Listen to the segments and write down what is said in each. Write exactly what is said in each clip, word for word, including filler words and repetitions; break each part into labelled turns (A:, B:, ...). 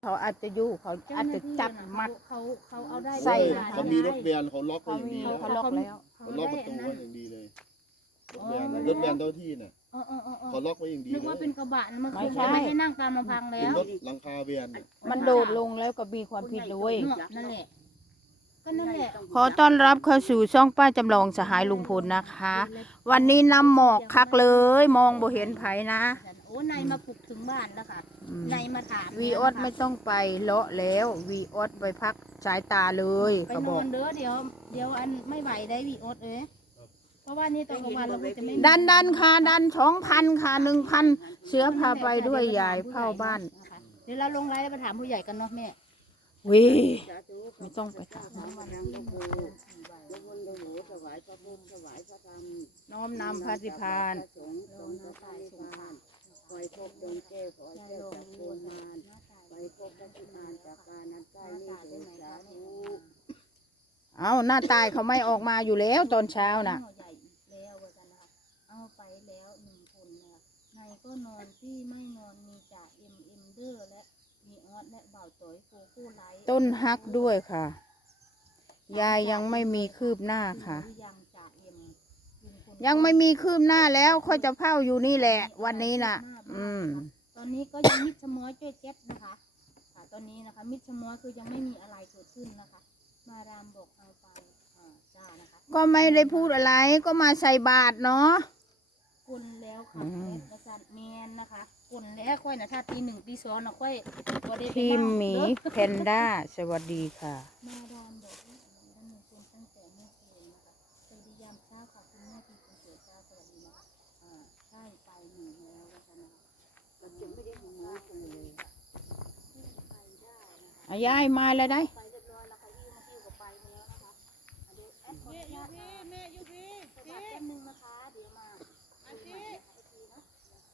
A: เขาอาจจะอยู่เขาอาจจะจับมัด
B: เขาเขาเอาได้
A: ใส่
C: เขามีรถแวนเขาล็อกไว้
A: เขา
C: อย่าง
A: มี
C: ดีแล้ว
A: เขาล็อกแล้ว
C: เขาล็อกประตูไว้อย่างดีเลยรถแวนรถแวนเจ้าที่เนี่ย
B: เออเออเออเออ
C: เขาล็อกไว้อย่างดี
B: นึก
C: เล
B: ว่าย เป็นกระบะนะมัน
A: ไม่
B: คือ
A: ใช่
B: ไม่ให้นั่งตามลำพัง
C: เป็
B: แล้
C: น
B: ว
C: รถหลังคาแวนเนี่ย
A: มันโดดลงแล้วก็มีความผิดด้วย
B: เนอะนั่นแหละก็นั่นแหละ
A: ขอต้อนรับเข้าสู่ช่องป้าจำลองสหายลุงพลนะคะ วันนี้นำหมอกคักเลย มองบ่เห็นไผนะ
B: โอ้นายมาปลุกถึงบ้านแล้วค่ะ
A: อืม
B: นายมาถาม
A: วีออสไม่ต้องไปเลาะแล้ววีออสไปพักสายตาเลย
B: ไป
A: ก็
B: น
A: บ
B: อ
A: อก
B: นเด้อเดี๋ยวเดี๋ยวอันไม่ไหวได้วีออสเอ้ยเพราะว่านี่ตอนกลางวันเราก็จะไม่
A: ดันดันค่ะดันสองพันค่ะหนึ่งพันเสือพาไปด้วยยายเข้าบ้าน
B: เดี๋ยวเราลงไลน์แล้วไปถามผู้ใหญ่กันเนาะแม่
A: วิไม่ต้องไปถามน้อมนำพระสิพาน
D: ไปพบดวงแก้วขอให้แก้วจากโคนมารไปพบพระพิมานจากการนั้นใกล้นี่เถิดสาธุ
A: เอาหน้าตายเขาไม่ออกมาอยู่แล้วตอนเช้าน่ะ
B: ใหญ่อีกแล้วว่ากันนะคะเอาไปแล้วหนึ่งคนนะคะนายก็นอนที่ไม่นอนมีจ่าเอ็มเอ็มเดอร์และมีออสและบ่าวจอยโกโก้ไลท์
A: ต้นฮักด้วยค่ะ ยายยังไม่มีคืบหน้าค่ะ
B: ยังจ่าเอ็มลุงพล
A: ยังไม่มีคืบหน้าแล้วค่อยจะเฝ้าอยู่นี่แหละ วันนี้น่ะ อืม
B: ตอนนี้ก็ยังมิดชะม้อยจ้อยแจ๊บนะคะค่ะตอนนี้นะคะ มิดชะม้อยคือยังไม่มีอะไรเกิดขึ้นนะคะ มารามบอกเอาไปอ่าจ้านะคะ
A: ก็ไม่ได้พูดอะไรก็มาใส่บาตรเนาะ
B: กลแล้วค่ะ
A: อืม
B: เอสประสานแมนนะคะกลแล้วค่อยนะถ้าตีหนึ่งตีสองนะค่อยบ่ได้ไป
A: ทีม
B: เา
A: หมี
B: เด้อ
A: แพนด้าสวัสดีค่ะ
B: มาดามบอกว่าอะไรนะหนึ่งคนตั้งแต่เมื่อคืนนะคะสวัสดียามเช้าค่ะคุณแม่ที่คุณเสือเช้าสวัสดีนะคะอ่าใช่ไปหนึ่งแล้วนะคะนะ
D: เราจะไม่ได้หัวกันเลย
A: อายายมาแล้วได้
B: ไปเรียบร้อยแล้วค่ะยี่มาที่กับไปแล้วนะคะอ่ะเดี๋ยวแอดขออนุญาตนะแม่อยู่พี่สวัสดีแป๊บนึงนะคะเดี๋ยวมาอันนี้ทีนะ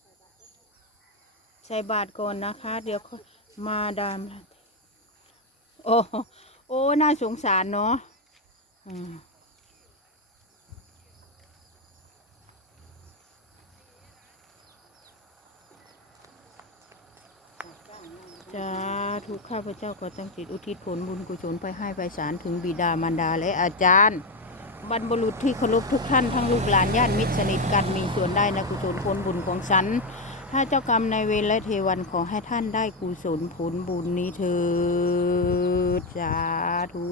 A: ใส่บาตรก่อนนะคะ เดี๋ยวค่อยมาดาม โอ้โอ้น่าสงสารเนาะอืมจ้าทุกข้าพเจ้าขอตั้งจิตอุทิศผลบุญกุศลไปให้ไปสารถึงบิดามารดาและอาจารย์ บรรพบุรุษที่เคารพทุกท่านทั้งลูกหลานญาติมิตรสนิทกันมีส่วนได้ในกุศลผลบุญของฉัน ถ้าเจ้ากรรมนายเวรและเทวันขอให้ท่านได้กุศลผลบุญนี้เถิดสาธุ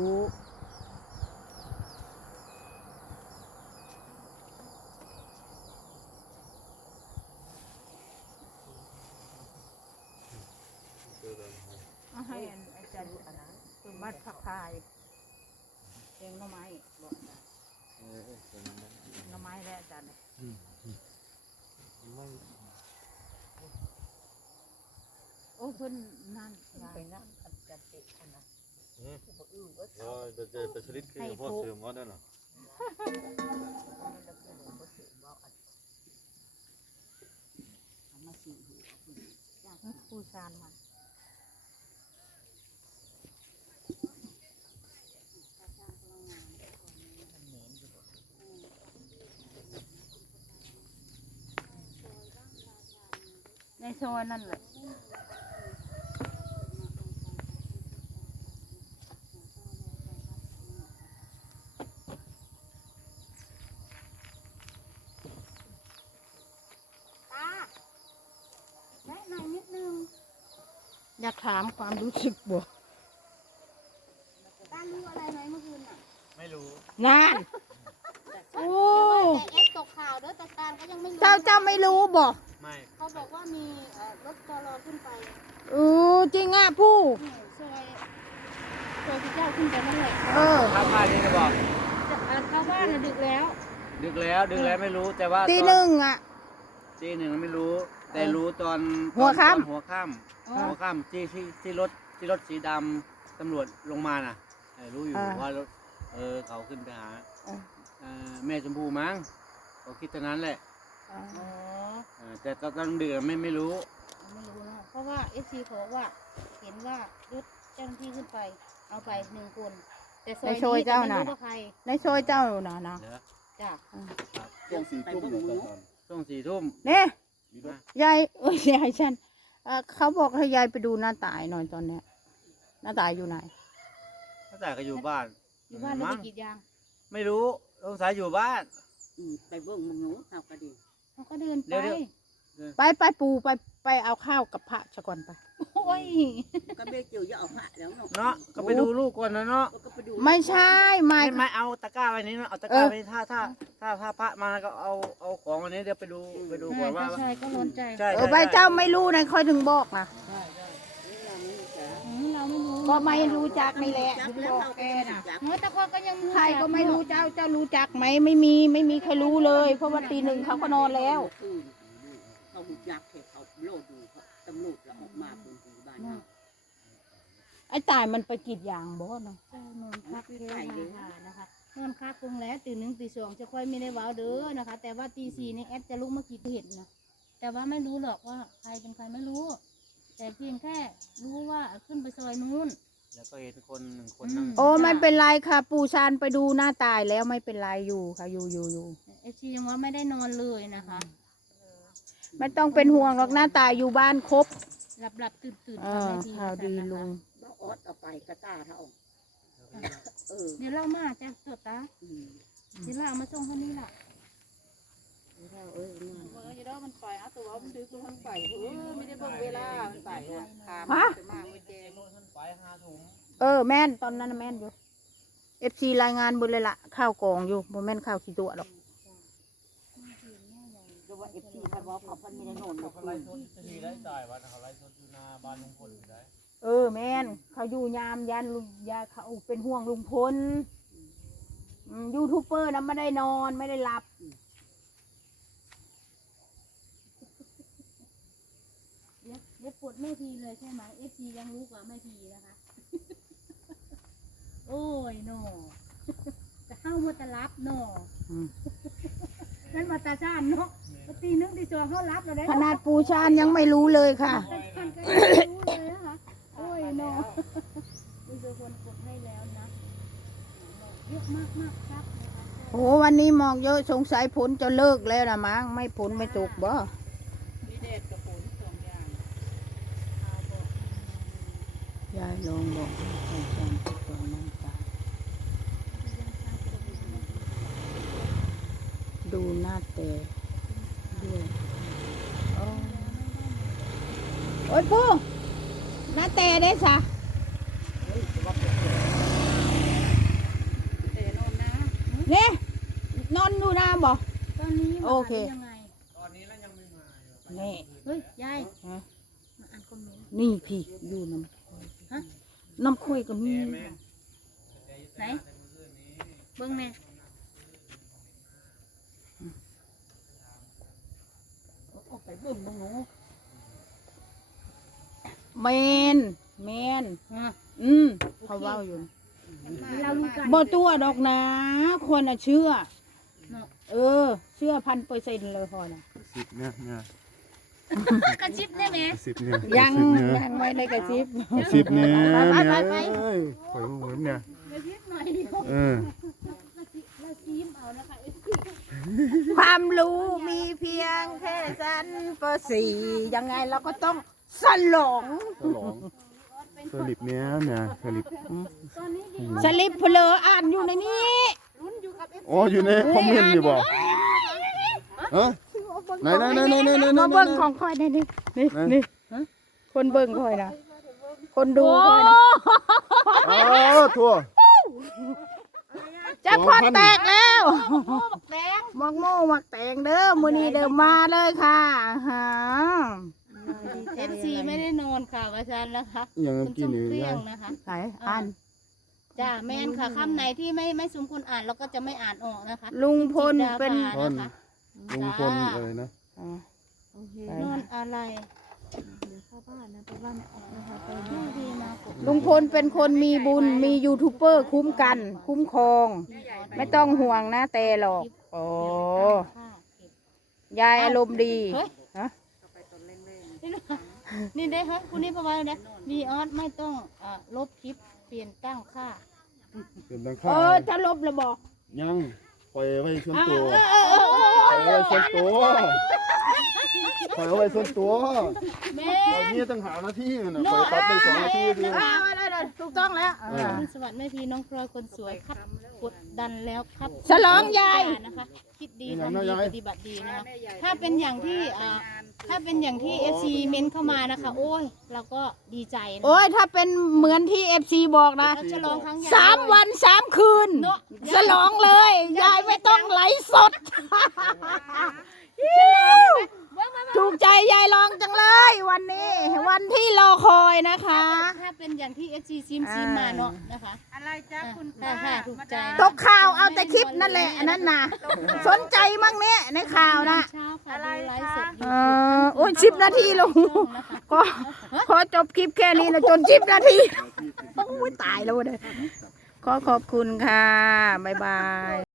A: เอาให้อาจารย์อันนั้นคือบัตรพักพายเองหน่อไม้บอกหน่อไม้แล้วอาจารย์โอ้เพิ่นนั่นไปนั่งอาจารย์เตะอันนั้น
E: Ja, det är speciellt kring på sömngarna.
A: ผู้ชานมาในซอยนั่นแหละ
B: แนะนำนิดนึง
A: อยากถามความรู้สึกบ่
B: ตารู้อะไรไหมเมื่อคืนน่ะ
E: ไม่รู้
A: งานโอ้
B: แต่แอดตกข่าวเด้อแต่การก็ยังไม่รู้
A: เจ้าเจ้าไม่รู้บ่
E: ไม่
B: เขาบอกว่ามีเอ่อรถจอรอขึ้นไป
A: เออจริงอ่ะผู้
B: นี่ซอยซอยที่เจ้าขึ้นไปนั่นแหละ
A: เออ
E: ข้าวบ้านนี่ก็บอก
B: จะอ่านเข้าบ้านน่ะดึกแล้ว
E: ดึกแล้วดึกแล้วไม่รู้แต่ว่า
A: ตีหนึ่งอ่ะ
E: ตีหนึ่งไม่รู้ แต่รู้ตอน
A: หัวค่ำ
E: ตอนหัวค่ำหัวค่ำที่ที่ที่รถที่รถสีดำตำรวจลงมาน่ะเออรู้อยู่ว่ารถเออเขาขึ้นไปหาเอ่อแม่ชมพูมั้งเขาคิดตอนนั้นแหละ
B: อ๋อ
E: เออแต่ตอนกลางดึกไม่ไม่รู้
B: ไม่รู้เนาะเพราะว่าเอฟซีเขาบอกว่าเห็นว่ารถเจ้าหน้าที่ขึ้นไปเอาไปหนึ่งคน แต่ซอย
A: ในซอยเจ้าน่ะ
B: ไม่รู้ว่าใคร
A: ในซอยเจ้าน่ะนะ
E: เดี๋ยว
B: จ้ะ
C: ช่วงสี่ทุ่มเนี่ยตอน
E: ช่วงสี่ทุ่ม
A: เนี่ย
C: มีรถ
A: ยายเอ้ยยายฉันเอ่อเขาบอกให้ยายไปดูหน้าตายหน่อยตอนเนี้ยหน้าตายอยู่ไหน
E: ถ้าแต่ก็อยู่บ้าน
B: อยู่บ้านแล้ว
E: มั้
B: ไป
E: ง
B: กรีดยาง
E: ไม่รู้สงสัยอยู่บ้าน
D: อืมไปเบิ่งมึงหนูเอาก็ดี
B: เขาก็เดินไป
E: เดี๋ยวเดี๋ยว
A: ไปไปปูไปไปเอาข้าวกับพระชะก่อนไป
B: โอ้ย
D: ก็ไม่เจอจะเอาผ้าแล้วเนาะ
E: เนาะก็ไปดูลูกก่อนนะเนาะ
D: ก็ไปดู
A: ไม่ใช่ไม่
E: ไม่ไม่เอาตะกร้าไว้นี้เนาะเอาตะกร้าไว้นี้ถ้าถ้าถ้าถ้าพระมาก็เอาเอาของวันนี้เดี๋ยวไปดูไปดูก่อนว่า
B: ใช่ก็ร้อนใจ
E: ใช่
A: เอ
E: ใช่
A: อไปเจ้าไม่รู้นะค่อยถึงบอกนะ
E: ใช่ใช่
B: อืมเราไม่รู้
A: ก็ไม่รู้จักนี่แหละ
D: จั
A: ถึ
D: บ
A: ง
D: แล้ว
A: บอก
D: เอา
A: แก
D: แก
A: น่ะ
D: จับ
B: เฮ้ยแต่คนก็ยังรู้
A: ใครก็ไม่รู้เจ้าเจ้ารู้จักไหมไม่มีไม่มีใครรู้เลย เพราะว่าตีหนึ่งเขาก็นอนแล้ว
D: เขาหุบยักษ์เขาโลดดูเขาตำรวจแล้วออกมาคนที่บ้านเรา
A: ไอ้ตายมันไปกรีดยางบ่เนาะ
B: ใช่นอนพักเทวานะคะนอนพักคงแล้วตื่นหนึ่งตีสองจะค่อยไม่ได้ว้าวเด้อนะคะ แต่ว่าตีสี่นี่แอดจะลุกมากี่เห็นนะแต่ว่าไม่รู้หรอกว่าใครเป็นใครไม่รู้ แต่เพียงแค่รู้ว่าขึ้นไปซอยนู้น
E: แล้วก็เห็นคนหนึ่งคนนั่ง
A: โอ้ไม่เป็นไรค่ะ ปู่ชานไปดูหน้าตายแล้วไม่เป็นไรอยู่ค่ะอยู่อยู่อยู่
B: เอฟซียังว่าไม่ได้นอนเลยนะคะ
A: ไม่ต้องเป็นห่วงหรอกหน้าตายอยู่บ้านครบ
B: หลับหลับตื่นตื่น
A: เออข่าวดีลุง
D: บ้าออดเอาไปกระตาเท่าเออ
B: เดี๋ยวเรามาจ้ะตัวตา
D: อืม
B: เดี๋ยวเราเอามาส่งท่านี้ล่ะ
D: เราเอ้ยมา
F: เมื่อจะได้มันไปเอาตัวมันถือตัวมันไปเออไม่ได้เบิ่งเวลามันไปอะถาม
A: ฮะ
F: จะมาไม่แจ้ง
E: ไปห้าถุง
A: เออแม่นตอนนั้นน่ะแม่นอยู่เอฟซีรายงานบนเลยละข้าวกองอยู่บ่แม่นข้าวขี้ตัวหรอก
D: เรียกว่าเอฟซีพันวอลเขาพันมีในโน่นหมด
E: เขา
D: เล
E: ไล่
D: ย
E: สดจะมีไล่จ่ายวันเขาไล่สดอยู่หน้าบ้านลุงพลอยู่ได้
A: เออแม่นเขาอยู่ยามยันลุงยาเขาเป็นห่วงลุงพลอืมยูทูบเบอร์นะไม่ได้นอนไม่ได้หลับ
B: เดี๋ยวเดี๋ยวปวดแม่พีเลยใช่ไหมเอฟซียังรู้กว่าแม่พีนะคะ โอ้ยโนจะเข้ามาตะรับโน
A: อืม
B: นั่นมาตาชานเนาะตีนึงตีสองเขารับเราได้
A: ขนาดปูชานยังไม่รู้เลยค่ะ
B: ตาชานก็ยังรู้เลยนะคะโอ้ยโนมีคนกดให้แล้วนะเยอะมากมากๆครับนะคะ
A: โอ้วันนี้หมอกเยอะสงสัยฝนจะเลิกแล้วนะมั้งไม่ฝนไม่ตกบ่
F: มีเด็ดกับฝนสองอย่าง
A: ยายลองบอกให้ปูชานติดต่อน้องตายดูหน้าแต่ด้วยโอ้โอ้ยปูหน้าแต่ได้สะ
F: แต่นอนนะ
A: เนี่ยนอนดูหน้าบ่
B: ตอนนี้มา
A: โอเค
B: ยังไง
E: ตอนนี้แล้วยังไม่มาอยู่
A: นี่
B: เฮ้ยยาย
A: ฮะ
B: มาอ่านคอมเมนต์
A: นี่พี่อยู่น้ำค่อย
B: ฮะ
A: น้ำค่อยก็มี
B: ไหนเบิ้งแน่
F: ออกไปเบิ่งมึงหนู
A: แมนแมน
B: ฮะ
A: อืมเขาเว้าอยู่
B: เรารู้กัน
A: บ่ตัวดอกนะ คนอะเชื่อ
B: เนาะ
A: เออ เชื่อพันเปอร์เซ็นต์เลยพอนะ
C: สิบเนี่ยเนี่ย
B: กระชิบได้ไหม
C: สิบเนี่ย
A: ยัง
C: สิบเนี่ย
A: ยังไม่ได้กระซิบ
C: สิบเนี่ย
A: ไป
C: เนี่ย
A: ไปไป
C: เอ้ยข่อยบ่เหมือนเนี่ย
B: กระชิบหน่อยเดียว
C: เออ
B: กระชิบกระซีมเอานะคะเอฟซี
A: ความรู้มีเพียงแค่สั้นเปอร์สี่ยังไงเราก็ต้องสลอง
C: ฉลองสลิปเนี่ยเนี่ยสลิป
B: ตอนนี้ดี
A: สลิปเพลออ่านอยู่ในนี้
B: ลุ้นอยู่กับเอฟ
C: อ๋ออยู่ในคอมเมนต์อยู่บ่เออไหนไหนไหนไหนไหนไหน
A: มาเบิ่งของค่อยได้นี่นี่นี่คนเบิ่งค่อยนะคนดูค่อยนะ
C: อ๋อทั่ว
A: จะพอดแตกแล้ว
B: แดง
A: มักโม่มักแตงเด้อมื้อนี้เดิมมาเลยค่ะฮะ
B: เอฟซีไม่ได้นอนค่ะว่าฉันนะคะ
C: อย่าง
B: คุ
C: เมื่
B: ณ
C: อกี้
B: สม
C: นี่
B: เกลี้ย
C: นะ
B: งนะคะ
A: ไหนอ่าน
B: จ้าแม่นค่ะคำไหนที่ไม่ไม่สมควรอ่านเราก็จะไม่อ่านออกนะคะ
A: ลุงพลเป็น
B: จิตดาภานะคะ
C: ลุงพลอะไรนะ
A: อ่า
F: โอเค
A: ไป
B: นอนอะไร
F: เดี๋ยวเข้าบ้านนะไปบ้านออกนะคะไป
B: แม่ดีมากด
A: ลุงพลเป็นคนมีบุญมียูทูบเบอร์คุ้มกัน คุ้มครอง ไม่ต้องห่วงนะแต่หรอกโอ้ยายอารมณ์ดี
B: เฮ้ย
A: ฮะ
B: นี่ได้ฮะคุณนี่ประมาณนะวีออสไม่ต้องอ่าลบคลิปเปลี่ยนตั้งค่า
C: เป็นตัง
A: เอ
C: ค่า
A: อจะลบระบอก
C: ยังปล่อยไว้ส่วน
A: อ่า
C: ตัว
A: เออเออเออ
C: ปล่อยไว้ส่วนตัวปล่อยเอาไว้ส่วนตัว
B: แม่
C: ปล่อยนี่ตั้งหานาทีน่ะปล่อยตัดได้สองนาทีเดียว
A: เอาไว้เลยถูกต้องแล้ว
C: เออ
B: สวัสดีแม่พีน้องพลอยคนสวยครับกดดันแล้วครับ
A: ฉลองยาย
B: นะคะคิดดีทำดีปฏิบัติดีนะคะถ้าเป็นอย่างที่อ่าถ้าเป็นอย่างที่เอฟซีเมนเข้ามานะคะ โอ้ยเราก็ดีใจนะ
A: โอ้ยถ้าเป็นเหมือนที่เอฟซีบอกนะ
B: เราฉลองครั้งใหญ่
A: สามวันสามคืน
B: เนอะ
A: ฉลองเลย ยายไม่ต้องไหลฟ์สด ถูกใจยายลองจังเลย วันนี้ วันที่รอคอยนะคะ
B: ถ้าเป็นอย่างที่เอฟซีซิมซิมมาเนาะนะคะ
F: อะไรจ้าคุณ
B: ค่ะค่ะถูกใจ
A: ตกข่าวเอาแต่คลิปนั่นแหละอันนั้นนะสนใจมั้งเนี่ยในข่าวนะ
B: เช้าค่ะดูไลฟ์สดอ
A: เอยู่ อโอ้ยสิบนาทีลง
B: นะคะ
A: ก็ขอจบคลิปแค่นี้นะจนสิบนาทีโอ้ยตายแล้วเด้อขอขอบคุณค่ะ บ๊ายบาย